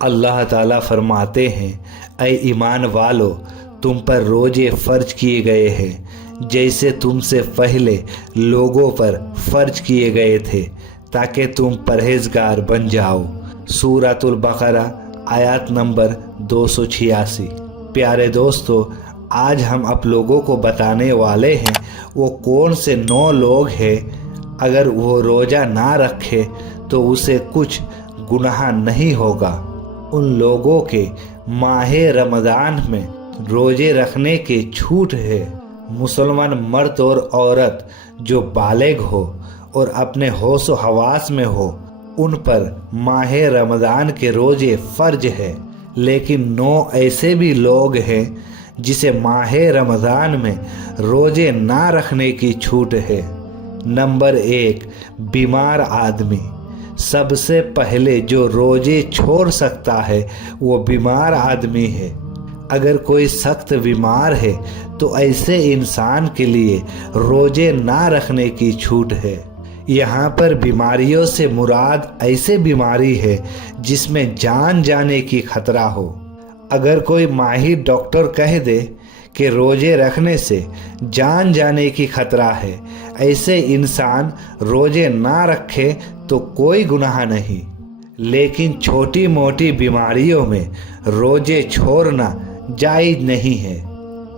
अल्लाह ताला फरमाते हैं, ऐ ईमान वालो, तुम पर रोजे फ़र्ज किए गए हैं जैसे तुमसे पहले लोगों पर फ़र्ज किए गए थे, ताकि तुम परहेजगार बन जाओ। सूरतुल बकरा आयत नंबर 286। प्यारे दोस्तों, आज हम आप लोगों को बताने वाले हैं वो कौन से 9 लोग हैं, अगर वो रोज़ा ना रखे तो उसे कुछ गुनाह नहीं होगा। उन लोगों के माह रमज़ान में रोज़े रखने की छूट है। मुसलमान मर्द और औरत जो बालिग हो और अपने होश व हवास में हो, उन पर माह रमज़ान के रोज़े फ़र्ज है। लेकिन 9 ऐसे भी लोग हैं जिसे माह रमज़ान में रोज़े ना रखने की छूट है। नंबर 1, बीमार आदमी। सबसे पहले जो रोज़े छोड़ सकता है वो बीमार आदमी है। अगर कोई सख्त बीमार है तो ऐसे इंसान के लिए रोज़े ना रखने की छूट है। यहाँ पर बीमारियों से मुराद ऐसे बीमारी है जिसमें जान जाने की खतरा हो। अगर कोई माहिर डॉक्टर कह दे कि रोज़े रखने से जान जाने की खतरा है, ऐसे इंसान रोज़े ना रखे तो कोई गुनाह नहीं। लेकिन छोटी मोटी बीमारियों में रोज़े छोड़ना जायज़ नहीं है।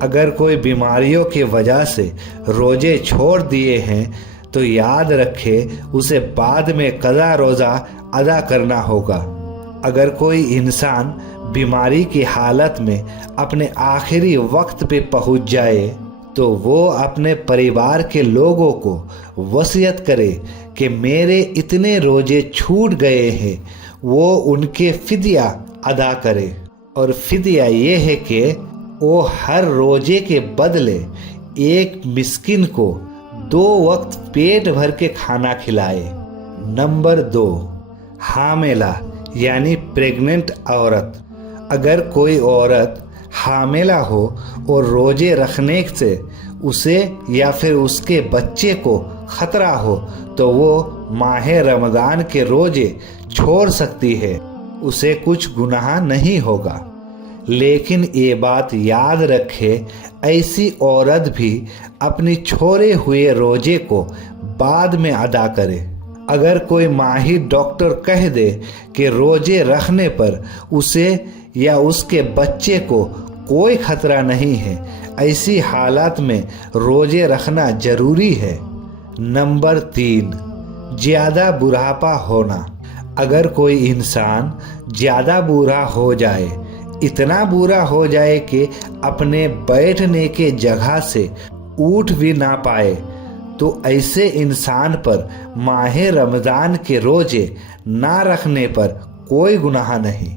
अगर कोई बीमारियों की वजह से रोज़े छोड़ दिए हैं तो याद रखे उसे बाद में क़ज़ा रोज़ा अदा करना होगा। अगर कोई इंसान बीमारी की हालत में अपने आखिरी वक्त पे पहुंच जाए तो वो अपने परिवार के लोगों को वसीयत करे कि मेरे इतने रोज़े छूट गए हैं, वो उनके फ़िदिया अदा करे। और फ़िदिया ये है कि वो हर रोज़े के बदले एक मिस्किन को 2 वक्त पेट भर के खाना खिलाए। नंबर 2, हामिला यानी प्रेग्नेंट औरत। अगर कोई औरत हामिला हो और रोज़े रखने से उसे या फिर उसके बच्चे को ख़तरा हो तो वो माह रमज़ान के रोज़े छोड़ सकती है, उसे कुछ गुनाह नहीं होगा। लेकिन ये बात याद रखे, ऐसी औरत भी अपनी छोड़े हुए रोज़े को बाद में अदा करे। अगर कोई माहिर डॉक्टर कह दे कि रोज़े रखने पर उसे या उसके बच्चे को कोई खतरा नहीं है, ऐसी हालात में रोज़े रखना ज़रूरी है। नंबर 3, ज़्यादा बुढ़ापा होना। अगर कोई इंसान ज़्यादा बूढ़ा हो जाए, इतना बुरा हो जाए कि अपने बैठने के जगह से उठ भी ना पाए, तो ऐसे इंसान पर माह रमज़ान के रोज़े ना रखने पर कोई गुनाह नहीं।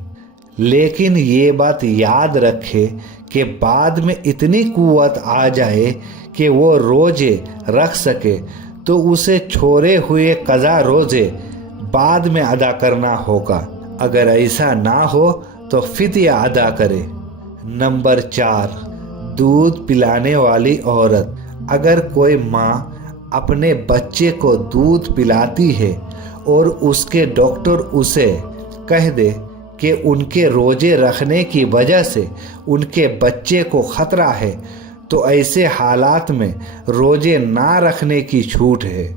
लेकिन ये बात याद रखे कि बाद में इतनी कुव्वत आ जाए कि वो रोज़े रख सके तो उसे छोड़े हुए क़ज़ा रोज़े बाद में अदा करना होगा। अगर ऐसा ना हो तो फ़िदिया अदा करे। नंबर 4, दूध पिलाने वाली औरत। अगर कोई माँ अपने बच्चे को दूध पिलाती है और उसके डॉक्टर उसे कह दे कि उनके रोज़े रखने की वजह से उनके बच्चे को ख़तरा है, तो ऐसे हालात में रोज़े ना रखने की छूट है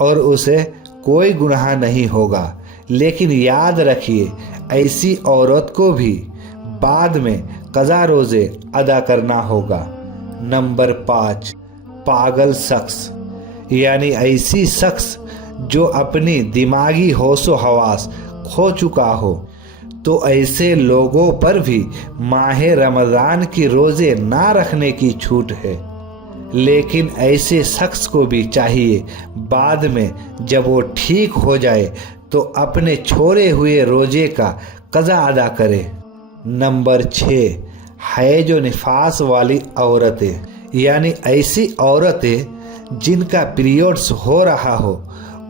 और उसे कोई गुनाह नहीं होगा। लेकिन याद रखिए, ऐसी औरत को भी बाद में क़ज़ा रोज़े अदा करना होगा। नंबर 5, पागल शख्स यानी ऐसी शख्स जो अपनी दिमागी होश व हवास खो चुका हो, तो ऐसे लोगों पर भी माह रमज़ान की रोज़े ना रखने की छूट है। लेकिन ऐसे शख्स को भी चाहिए बाद में जब वो ठीक हो जाए तो अपने छोड़े हुए रोज़े का क़ज़ा अदा करे। नंबर 6, हैज व निफास वाली औरतें यानी ऐसी औरतें जिनका पीरियड्स हो रहा हो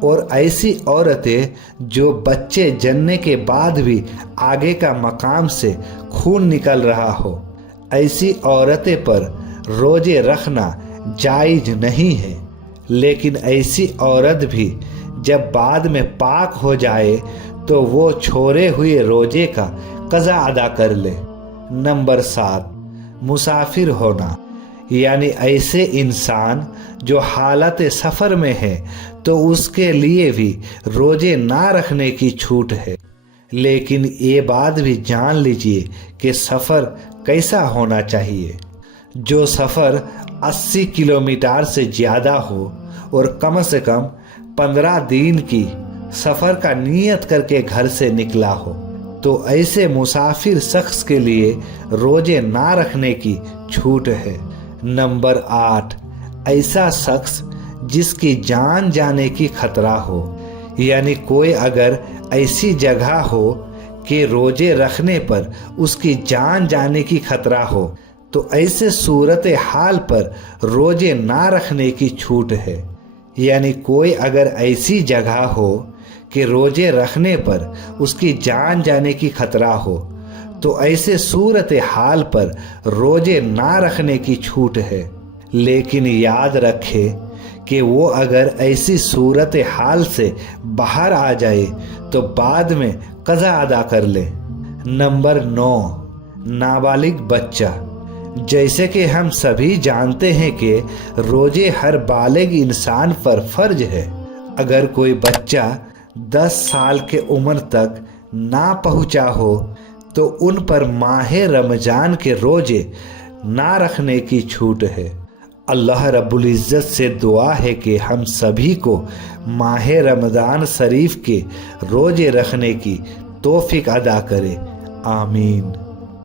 और ऐसी औरतें जो बच्चे जन्ने के बाद भी आगे का मकाम से खून निकल रहा हो, ऐसी औरतें पर रोज़े रखना जायज़ नहीं है। लेकिन ऐसी औरत भी जब बाद में पाक हो जाए तो वो छोड़े हुए रोजे का कज़ा अदा कर ले। नंबर 7, मुसाफिर होना, यानी ऐसे इंसान जो हालत सफ़र में है तो उसके लिए भी रोजे ना रखने की छूट है। लेकिन ये बात भी जान लीजिए कि सफ़र कैसा होना चाहिए। जो सफ़र 80 किलोमीटर से ज़्यादा हो और कम से कम 15 दिन की सफ़र का नियत करके घर से निकला हो, तो ऐसे मुसाफिर शख्स के लिए रोजे ना रखने की छूट है। नंबर 8, ऐसा शख्स जिसकी जान जाने की खतरा हो, यानी कोई अगर ऐसी जगह हो कि रोजे रखने पर उसकी जान जाने की खतरा हो, तो ऐसे सूरत हाल पर रोजे ना रखने की छूट है। यानी कोई अगर ऐसी जगह हो कि रोजे रखने पर उसकी जान जाने की खतरा हो, तो ऐसे सूरत हाल पर रोजे ना रखने की छूट है। लेकिन याद रखे कि वो अगर ऐसी सूरत हाल से बाहर आ जाए तो बाद में कज़ा अदा कर ले। नंबर 9, नाबालिग बच्चा। जैसे कि हम सभी जानते हैं कि रोजे हर बालिग इंसान पर फर्ज है। अगर कोई बच्चा 10 साल के उम्र तक ना पहुंचा हो तो उन पर माह रमज़ान के रोजे ना रखने की छूट है। अल्लाह रब्बुल इज़्ज़त से दुआ है कि हम सभी को माह रमज़ान शरीफ के रोजे रखने की तौफीक अदा करे। आमीन।